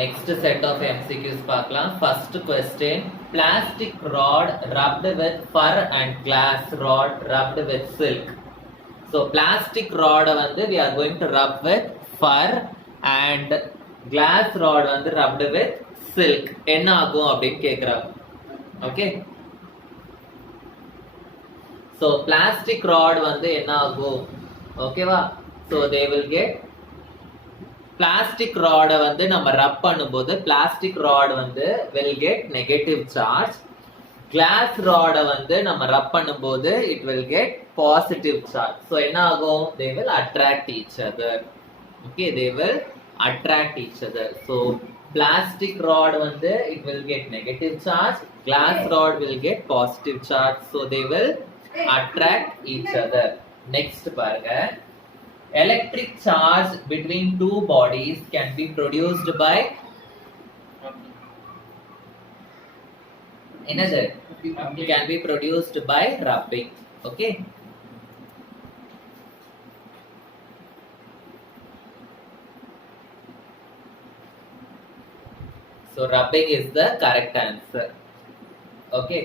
next set of MCQs பார்க்கலாம். First question, plastic rod rubbed with fur and glass rod rubbed with silk. So plastic rod வந்து we are going to rub with fur and glass rod வந்து rubbed with silk. என்ன ஆகும் அப்படின்னு கேக்குறாங்க. Okay. So plastic rod வந்து என்ன ஆகும்? ஓகேவா? So they will get plastic rod வந்து நம்ம rub பண்ணும்போது plastic rod வந்து will get negative charge. Glass rod வந்து நம்ம rub பண்ணும்போது it will get positive charge. So என்ன ஆகும்? They will attract each other. Okay, they will attract each other. So plastic rod வந்து it will get negative charge. Glass rod will get positive charge. So they will attract each other. Next பாருங்க. Electric charge between two bodies can be produced by another. It can be produced by rubbing. Okay. So rubbing is the correct answer. Okay.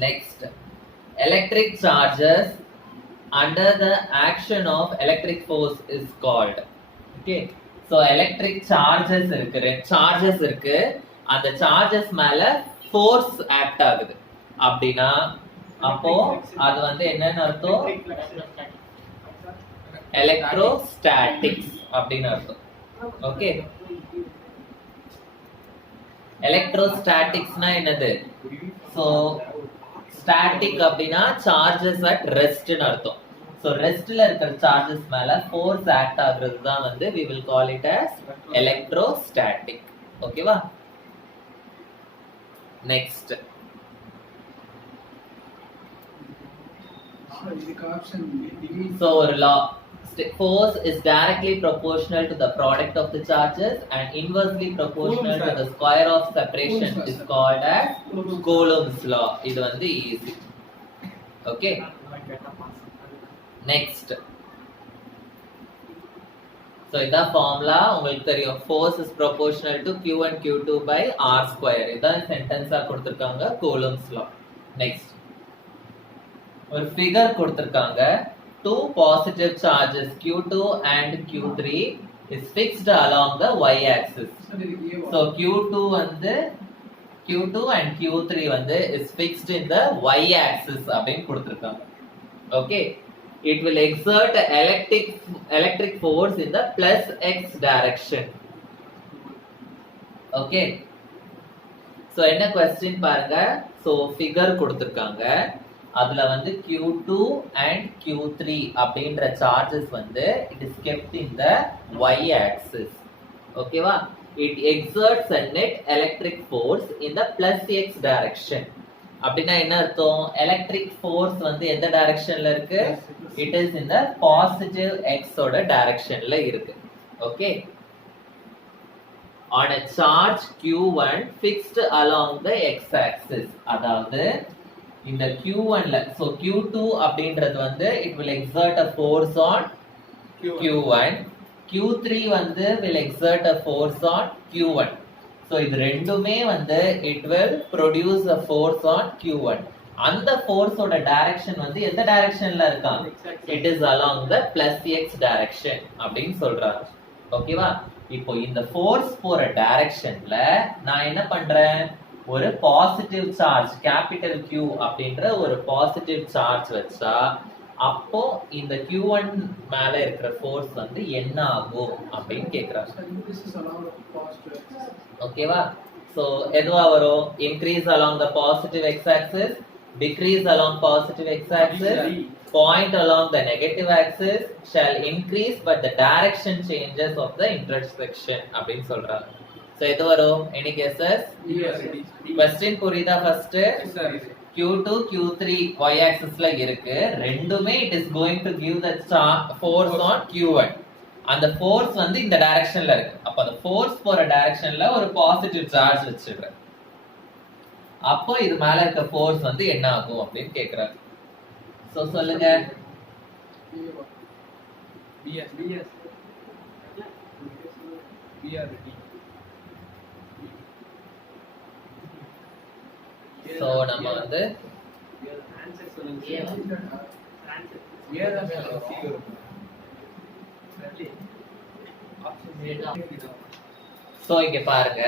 Next, electric charges under the action of electric force is called. Okay, so electric charges இருக்கு, charges இருக்கு, அந்த charges மேல force act ஆகுது அப்படின்னா அப்போ அது வந்து என்னன்னு அர்த்தம்? எலக்ட்ரோஸ்டாட்டிக்ஸ் அப்படின்னு அர்த்தம். ஓகே, எலக்ட்ரோஸ்டாட்டிக்ஸ்னா என்னது? ஸோ ஸ்டாட்டிக் அப்படின்னா சார்ஜஸ் அட் ரெஸ்ட்னு அர்த்தம். ஸோ ரெஸ்ட்ல இருக்கிற சார்ஜஸ் மேல ஃபோர்ஸ் ஆக்ட் ஆகுறது தான் வந்து we will call it as electrostatic. ஓகேவா? நெக்ஸ்ட், ஸோ ஒரு லா, force is directly proportional to the product of the charges and inversely proportional to the square of separation is called as Coulomb's law. இது வந்து easy. Okay. Next. So இதான் formula உங்களுக்கு தெரியும். Force is proportional to Q1 Q2 by R square. இதான் சென்டென்ஸா கொடுத்திருக்காங்க Coulomb's law. Next. ஒரு figure கொடுத்திருக்காங்க. Two positive charges Q2 and Q3 is fixed along the y-axis. So Q2 and Q3 வந்து is fixed in the y-axis அப்படின்னு கொடுத்திருக்காங்க. Okay, it will exert electric force in the plus x direction. Okay, so என்ன question பாருங்க. So figure கொடுத்திருக்காங்க, அதுல வந்து Q2 and Q3 அப்படின்ற charges வந்து it is kept in the y axis. ஓகேவா? It exerts a net electric force in the plus x direction. அப்படின்னா என்ன அர்த்தம்? எலக்ட்ரிக் ஃபோர்ஸ் வந்து எந்த டைரக்ஷன்ல இருக்கு? It is in the positive x ஓட டைரக்ஷன்ல இருக்கு. Okay, on a charge Q1 fixed along the x axis, அதாவது இந்த Q1 ல, so Q2 அப்படின்றது வந்து it will exert a force on Q1, Q3 வந்து will exert a force on Q1. so இது ரெண்டுமே வந்து it will produce a force on Q1. அந்த force ஓட டைரக்ஷன் வந்து எந்த டைரக்ஷன்ல இருக்கான்? it is along the plus x direction அப்படின்னு சொல்றாங்க. ஓகேவா? இப்போ இந்த force போற டைரக்ஷன்ல நான் என்ன பண்றேன்? ஒரு பாசிட்டிவ் சார்ஜ் கேபிட்டல் Q அப்படின்ற ஒரு பாசிட்டிவ் சார்ஜ் வச்சா அப்போ இந்த Q1 மேல இருக்கிற ஃபோர்ஸ் வந்து என்ன ஆகும் அப்படின்னு கேக்குறாங்க. ஓகேவா? சோ எதுவா வரும்? Increase along the positive x axis, decrease along positive x axis, point along the negative axis shall increase but the direction changes of the intersection அப்படின்னு சொல்றாங்க. So எது வரும்? Any guesses? Yes. Question புரியுதா? First Q2 Q3 y axis ல இருக்கு, ரெண்டுமே it is going to give the force on Q1. அந்த force வந்து இந்த டைரக்ஷன்ல இருக்கு. அப்ப அந்த force போற டைரக்ஷன்ல ஒரு பாசிட்டிவ் சார்ஜ் வச்சிடுறேன். அப்போ இது மேல இருக்க force வந்து என்ன ஆகும் அப்படின்னு கேக்குறாங்க. சோ சொல்லுங்க. BS BRD சோ நம்ம வந்து ஆன்சர் சொல்லுங்க. ஆன்சர். சோ இங்க பாருங்க,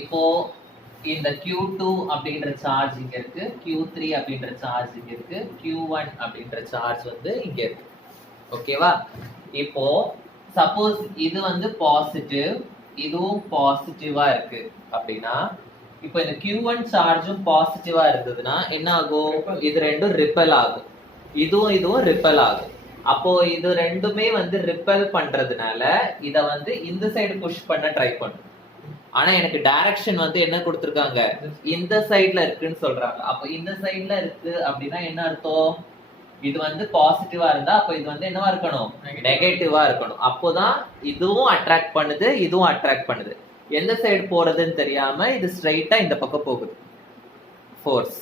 இப்போ இந்த Q2 அப்படின்ற சார்ஜ் இங்க இருக்கு, Q3 அப்படின்ற சார்ஜ் இங்க இருக்கு, Q1 அப்படின்ற சார்ஜ் வந்து இங்க இருக்கு. ஓகேவா? இப்போ சப்போஸ் இது வந்து பாசிட்டிவ், இதுவும் பாசிட்டிவா இருக்கு அப்படின்னா, இப்போ இந்த Q1 சார்ஜும் பாசிட்டிவா இருந்ததுன்னா என்ன ஆகும்? இது ரெண்டும் ரிப்பல் ஆகும், இதுவும் ரிப்பல் ஆகும். அப்போ இது ரெண்டுமே வந்து ரிப்பல் பண்றதுனால இத வந்து இந்த சைடு புஷ் பண்ண ட்ரை பண்ணும். ஆனா எனக்கு டைரக்ஷன் வந்து என்ன கொடுத்திருக்காங்க? இந்த சைடுல இருக்குன்னு சொல்றாங்க. அப்ப இந்த சைடுல இருக்கு அப்படின்னா என்ன அர்த்தம்? இது வந்து பாசிட்டிவா இருந்தா அப்ப இது வந்து என்னவா இருக்கணும்? நெகட்டிவா இருக்கணும். அப்போதான் இதுவும் அட்ராக்ட் பண்ணுது, இதுவும் அட்ராக்ட் பண்ணுது. எந்த சைடு போறதுன்னு தெரியாம இது ஸ்ட்ரைட்டா இந்த பக்கம் போகுது, ஃபோர்ஸ்.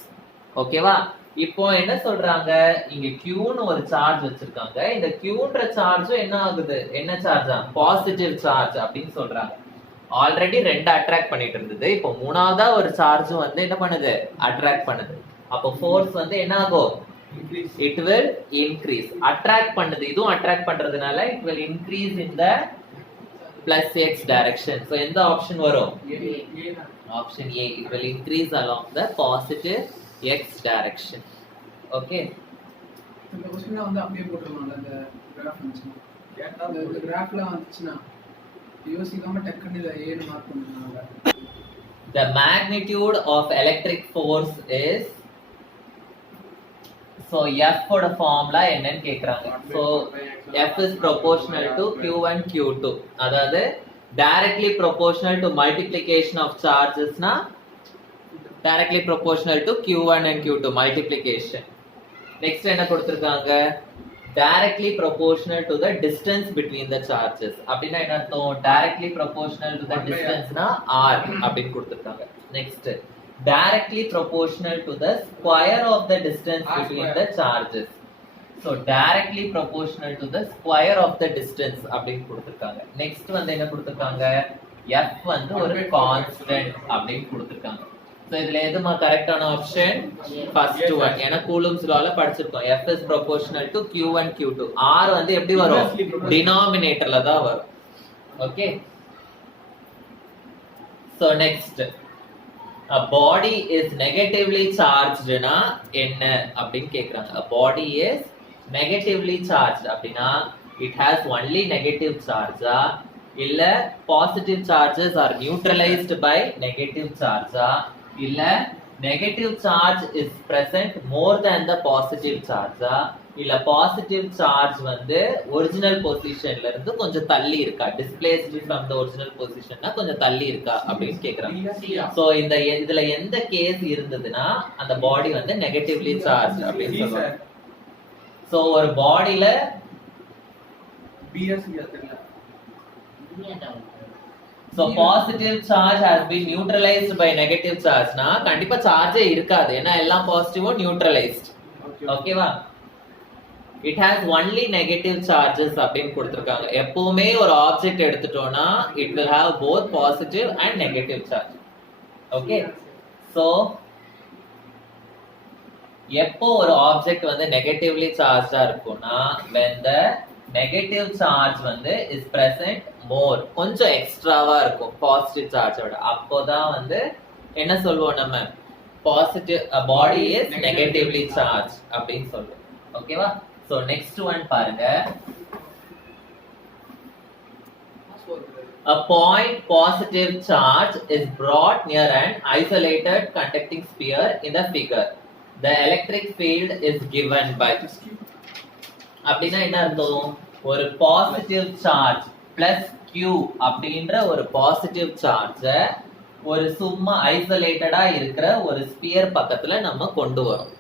ஓகேவா? இப்போ என்ன சொல்றாங்க, இங்க Qன்னு ஒரு சார்ஜ் வச்சிருக்காங்க. இந்த Qன்ற சார்ஜும் என்ன ஆகுது? என்ன சார்ஜா? பாசிட்டிவ் சார்ஜ் அப்படின்னு சொல்றாங்க. ஆல்ரெடி ரெண்டு அட்ராக்ட் பண்ணிட்டு இருந்தது, இப்போ மூணாவதா ஒரு சார்ஜும் வந்து என்ன பண்ணுது? அட்ராக்ட் பண்ணுது. அப்போ ஃபோர்ஸ் வந்து என்ன ஆகும்? It will increase. அட்ராக்ட் பண்ணுது, இதுவும் அட்ராக்ட் பண்றதுனால it will increase in the plus x direction. So எந்த ஆப்ஷன் வரும்? Option A. It will increase along the positive x direction. Okay. இந்த क्वेश्चन வந்து அப்படியே போட்டுறலாம். அந்த கிராஃப் வந்துச்சுனா கேட்டா இந்த கிராஃப்ல வந்துச்சுனா யோசிக்காம டக்குன்னு இத A ன்னு மார்க் பண்ணுவாங்க. The magnitude of electric force is, so F ஓட ஃபார்முலா என்னன்னு கேக்குறாங்க. So F is proportional to Q1 Q2. அதாவது directly proportional to multiplication of charges na directly proportional to Q1 and Q2 multiplication. Next என்ன கொடுத்திருக்காங்க? directly proportional to the distance between the charges. அப்படினா என்ன அர்த்தம்? directly proportional to the distance na r அப்படினு கொடுத்திருக்காங்க. Next directly proportional to the square of the distance between the charges. So directly proportional to the square of the distance அப்படினு கொடுத்திருக்காங்க. Next வந்து என்ன கொடுத்திருக்காங்க? F வந்து ஒரு constant அப்படினு கொடுத்திருக்காங்க. So இதுல எதுமா கரெக்டான ஆப்ஷன்? First one. ஏனா கூலம்ஸ் லால படிச்சிருக்கோம். F is proportional to Q1 Q2. R வந்து எப்படி வரும்? டினாமினேட்டர்ல தான் வரும். Okay. So next, a body is negatively charged na என்ன அப்படினு கேக்குறாங்க. A body is negatively charged அப்படினா it has only negative charge இல்ல positive charges are neutralized by negative charge இல்ல negative charge is present more than the positive charge இல்ல positive charge வந்து original positionல இருந்து கொஞ்சம் தள்ளி இருக்கா, displaced from the original positionனா கொஞ்சம் தள்ளி இருக்கா அப்படினு கேக்குறாங்க. சோ இந்த இதுல எந்த கேஸ் இருந்ததுன்னா அந்த பாடி வந்து நெகட்டிவ்லி சார்ஜ் அப்படினு சொல்றாங்க. சோ ஒரு பாடியில BS தெரியல. So positive charge has been neutralized by negative charge na கண்டிப்பா சார்ஜே இருக்காது, ஏன்னா எல்லாம் பாசிட்டிவும் நியூட்ரலைஸ்ட். ஓகேவா? it has only negative charges அப்படினு கொடுத்திருக்காங்க. எப்பவுமே ஒரு ஆப்ஜெக்ட் எடுத்துட்டோம்னா it will have both positive and negative charge. okay, so எப்போ ஒரு ஆப்ஜெக்ட் வந்து நெகட்டிவ்லி சார்ஜா இருக்கும்னா when the negative charge வந்து is present more, கொஞ்சம் எக்ஸ்ட்ராவா இருக்கும் பாசிட்டிவ் சார்ஜோட. அப்போதான் வந்து என்ன சொல்லுவோம் நம்ம? Positive body is negatively charged அப்படினு சொல்லுவோம். ஓகேவா? சோ நெக்ஸ்ட் ஒன் பாருங்க. A point positive charge is brought near an isolated conducting sphere in the figure. The electric field is given by. அப்படினா என்ன அர்த்தம்? ஒரு பாசிட்டிவ் சார்ஜ் plus q அப்படின்ற ஒரு பாசிட்டிவ் சார்ஜ ஒரு சும்மா ஐசோலேட்டடா இருக்கிற ஒரு ஸ்பியர் பக்கத்துல நம்ம கொண்டு வரோம்.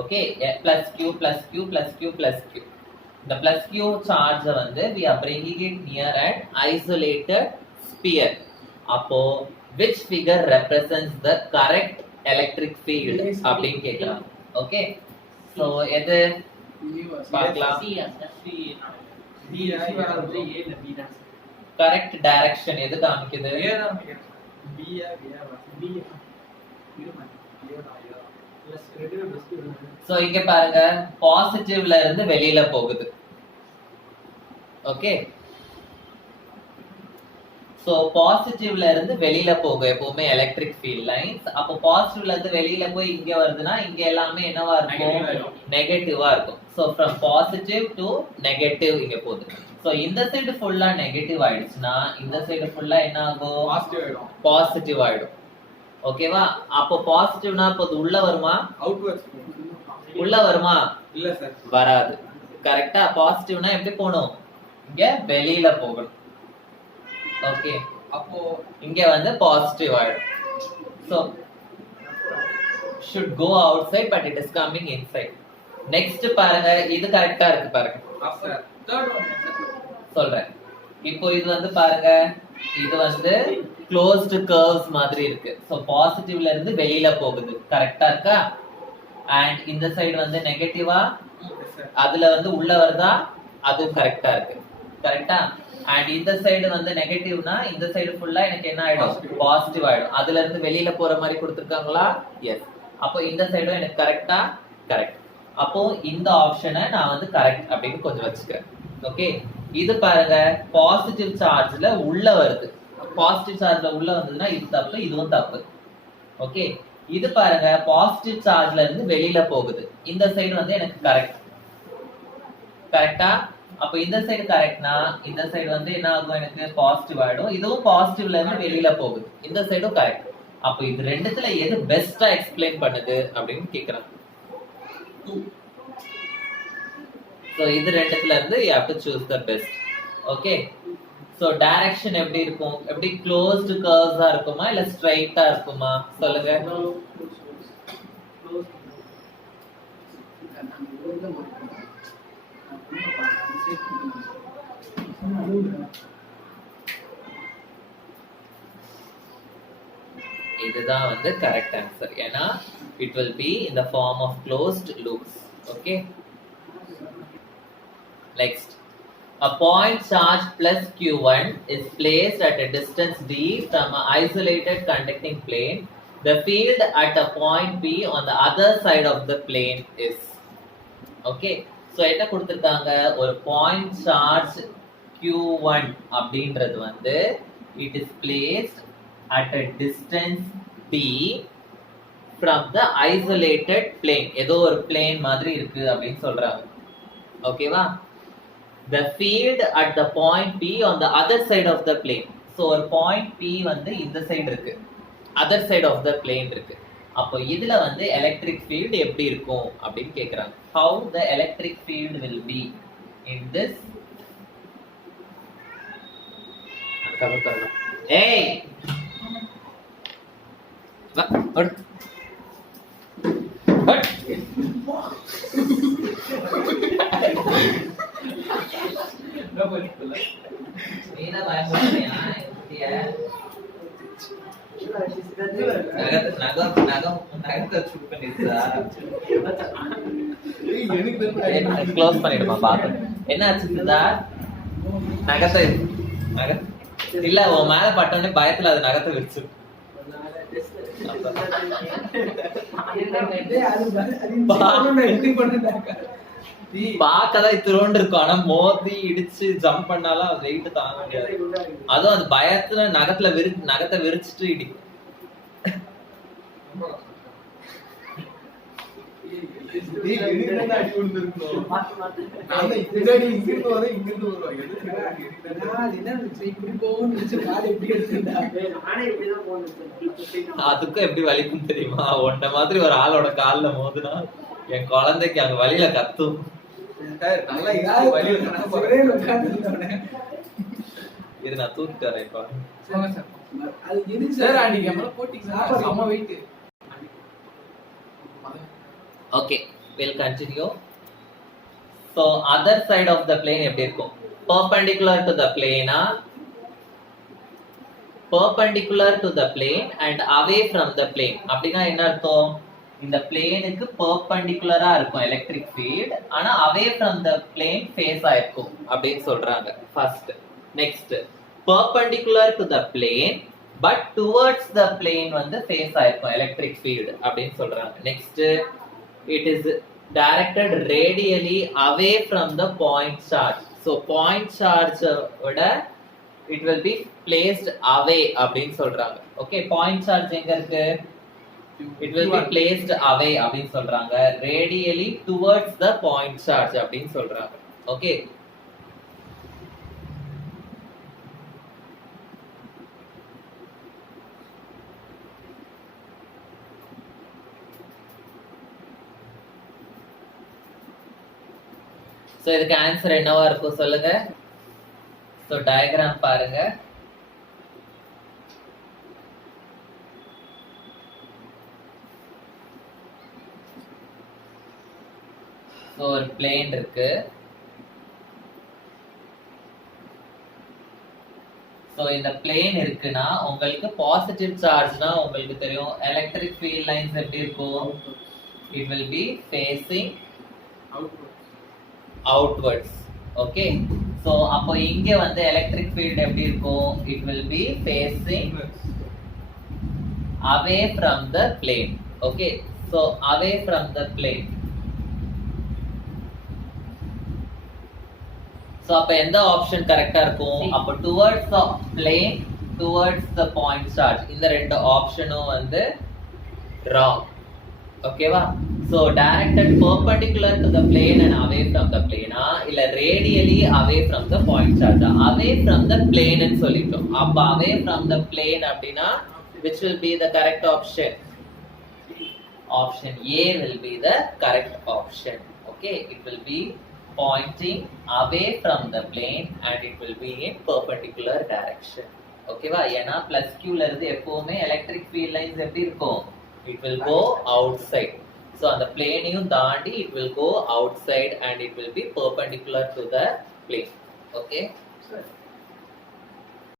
Okay, plus q plus q plus q plus q. இந்த plus q சார்ஜ வந்து we are bringing it near an isolated sphere. அப்போ which figure represents the correct electric field அப்படினு கேக்குறாங்க. ஓகே, சோ எது பார்க்கலாம்? B வராது A இல்ல B தான் கரெக்ட் டைரக்ஷன் எது காமிக்குது A தான் நினைக்கிறேன் B ஆ B ஆ B இருமா A தான் பிளஸ் ரெண்டு பிளஸ் சோ இங்க பாருங்க பாசிட்டிவ்ல இருந்து வெளியில போகுது ஓகே சோ பாசிட்டிவ்ல இருந்து வெளியில போகும் எப்பவுமே எலக்ட்ரிக் ஃபீல்ட் லைன்ஸ் அப்போ பாசிட்டிவ்ல இருந்து வெளியில போய் இங்க வருதுன்னா இங்க எல்லாமே என்னவா இருக்கும் நெகட்டிவா இருக்கும் so from positive to negative இங்க போகுது சோ இந்த சைடு ஃபுல்லா நெகட்டிவ் ஆயிடுச்சுன்னா இந்த சைடு ஃபுல்லா என்ன ஆகும் பாசிட்டிவ் ஆயிடும் பாசிட்டிவ் ஆயிடும் ஓகேவா அப்போ பாசிட்டிவ்னா அப்போ அது உள்ள வருமா அவுட்வர்ட்ஸ் உள்ள வருமா இல்ல சார் வராது கரெக்டா பாசிட்டிவ்னா எப்படி போகணும் இங்க வெளியில போகணும் ஓகே அப்போ இங்க வந்து பாசிட்டிவ் ஆயிடும் so should go outside but it is coming inside next பாருங்க இது கரெக்ட்டா இருக்கு பாருங்க சார் தேர்ட் ஒன் சொல்றேன் இப்போ இது வந்து பாருங்க இது வந்து closed curves மாதிரி இருக்கு so பாசிட்டிவ்ல இருந்து வெளியில போகுது கரெக்ட்டா இருக்கா and இந்த சைடு வந்து நெகட்டிவா அதுல வந்து உள்ள வருதா அது கரெக்ட்டா இருக்கு கரெக்ட்டா and இந்த சைடு வந்து நெகட்டிவ்னா இந்த சைடு ஃபுல்லா எனக்கு என்ன ஆயிடும் பாசிட்டிவ் ஆயிடும் அதுல இருந்து வெளியில போற மாதிரி கொடுத்திருக்காங்களா எஸ் அப்போ இந்த சைடும் எனக்கு கரெக்ட்டா கரெக்ட் அப்போ இந்த ஆப்ஷனை நான் வந்து கரெக்ட் அப்படின்னு கொஞ்சம் வச்சுக்கிறேன் ஓகே இது பாருங்க பாசிட்டிவ் சார்ஜ்ல உள்ள வருது பாசிட்டிவ் சார்ஜ்ல உள்ள வந்ததுன்னா இது தப்பு இதுவும் தப்பு ஓகே இது பாருங்க பாசிட்டிவ் சார்ஜ்ல இருந்து வெளியில போகுது இந்த சைடு வந்து எனக்கு கரெக்ட் கரெக்ட்டா அப்ப இந்த சைடு கரெக்ட்னா இந்த சைடு வந்து என்ன ஆகும் எனக்கு பாசிட்டிவ் ஆயிடும் இதுவும் பாசிட்டிவ்ல இருந்து வெளியில போகுது இந்த சைடும் கரெக்ட் அப்ப இது ரெண்டுத்துல எது பெஸ்டா எக்ஸ்பிளைன் பண்ணுது அப்படின்னு கேக்குறாங்க சோ இது ரெண்டுத்துல இருந்து you have to choose the best okay so direction எப்படி இருக்கும் எப்படி க்ளோஸ்ட் கர்வ்ஸா இருக்குமா இல்ல ஸ்ட்ரைட்டா இருக்குமா சொல்லுங்க இதுதான் வந்து கரெக்ட் ஆன்சர் ஏன்னா it will be in the form of closed loops okay next a point charge plus q1 is placed at a distance d from an isolated conducting plane the field at a point p on the other side of the plane is okay so என்ன கொடுத்திருக்காங்க ஒரு point charge q1 அப்படின்றது வந்து it is placed at a distance d from the isolated plane ஏதோ ஒரு plane மாதிரி இருக்கு அப்படின்னு சொல்றாங்க ஓகேவா the field at the point p on the other side of the plane so ஒரு point p வந்து இந்த சைடு இருக்கு other side of the plane இருக்கு அப்போ இதுல வந்து எலக்ட்ரிக் ஃபீல்ட் எப்படி இருக்கும் அப்படின்னு கேக்குறாங்க how the electric field will be in this ஏய் வா ஓடு பட் நீனா பயப்படலையா இந்தியா க்ளோஸ் பண்ணிடுமா பாத்து என்ன ஆச்சு நகத்தை இல்ல உன் மேல பட்டோடனே பயத்துல அது நகத்தை விரிச்சு பாக்கதான் இத்திரோண்டு இருக்கும் ஆனா மோதி இடிச்சு ஜம்ப் பண்ணாலும் அது வெயிட் தாங்க முடியாது அதுவும் அது பயத்துல நகத்தை விரிச்சிட்டு இடிக்கும் அதுக்கும் எப்படி வலிக்கும் தெரியுமா உன்ன மாதிரி ஒரு ஆளோட கால்ல மோதுனா என் குழந்தைக்கு அங்க வழியில கத்தும் இது நான் தூக்கிட்டு வரேன் இப்ப okay we'll continue so other side of the plane எப்படி இருக்கும் perpendicular to the plane perpendicular to the plane and away from the plane அப்படினா என்ன அர்த்தம் இந்த பிளேனுக்கு பெர்பெண்டிகுலரா இருக்கும் எலக்ட்ரிக் ஃபீல்ட், ஆனா away from the plane face ஆயிருக்கும் அப்படின்னு சொல்றாங்க first. Next perpendicular to the plane but towards the plane வந்து ஃபேஸ் ஆயிருக்கும் எலக்ட்ரிக் ஃபீல்ட் அப்படின்னு சொல்றாங்க. Next it is directed radially away from the point charge. So point charge விட it will be placed away அப்படின்னு சொல்றாங்க. Okay, point charge எங்க இருக்கு? it will be placed away அப்படின்னு சொல்றாங்க. radially towards the point charge அப்படின்னு சொல்றாங்க. Okay, so இதுக்கு ஆன்சர் என்னவா இருக்கும் சொல்லுங்க. சோ டயகிராம் பாருங்க. சோ ஒரு பிளேன் இருக்கு. சோ இந்த பிளேன் இருக்குன்னா உங்களுக்கு பாசிட்டிவ் சார்ஜ்னா உங்களுக்கு தெரியும் எலக்ட்ரிக் ஃபீல்ட் லைன்ஸ் எப்படி இருக்கும்? it will be facing outwards. Okay, so அப்போ இங்க வந்து எலக்ட்ரிக் ஃபீல்ட் எப்படி இருக்கும்? it will be facing away from the plane. Okay, so away from the plane. So அப்ப எந்த ஆப்ஷன் கரெக்ட்டா இருக்கும்? அப்ப towards the plane, towards the point charge, இந்த ரெண்டு ஆப்ஷனும் வந்து wrong. ஓகேவா? So directed perpendicular to the plane and away from the plane இல்ல radially away from the point charge. away from the plane ன்னு சொல்லிட்டோம். அப்ப away from the plane அப்படினா which will be the correct option? Option A will be the correct option. Okay, it will be pointing away from the plane and it will be in perpendicular direction. ஓகேவா? ஏனா +q ல இருந்து எப்பவுமே electric field lines எப்படி இருக்கும்? it will go outside. So on the plane தாண்டி it will go outside and it will be perpendicular to the plane. Okay, Sir.